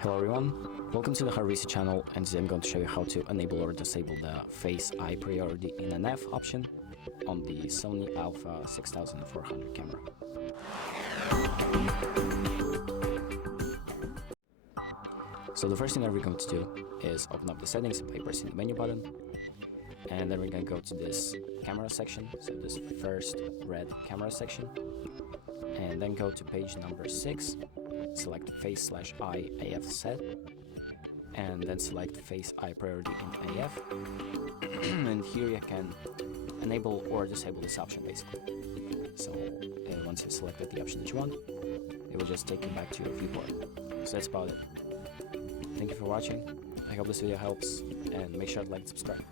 Hello everyone, welcome to the HardReset channel, and today I'm going to show you how to enable or disable the Face Eye Priority in NF option on the Sony Alpha 6400 camera. So the first thing that we're going to do is open up the settings by pressing the menu button, and then we're going to go to this camera section, so this first red camera section, and then go to page number 6. Select Face/Eye AF set, and then select Face Eye Priority in AF. And here you can enable or disable this option basically. So once you've selected the option that you want, it will just take you back to your viewport. So that's about it. Thank you for watching. I hope this video helps, and make sure to like and subscribe.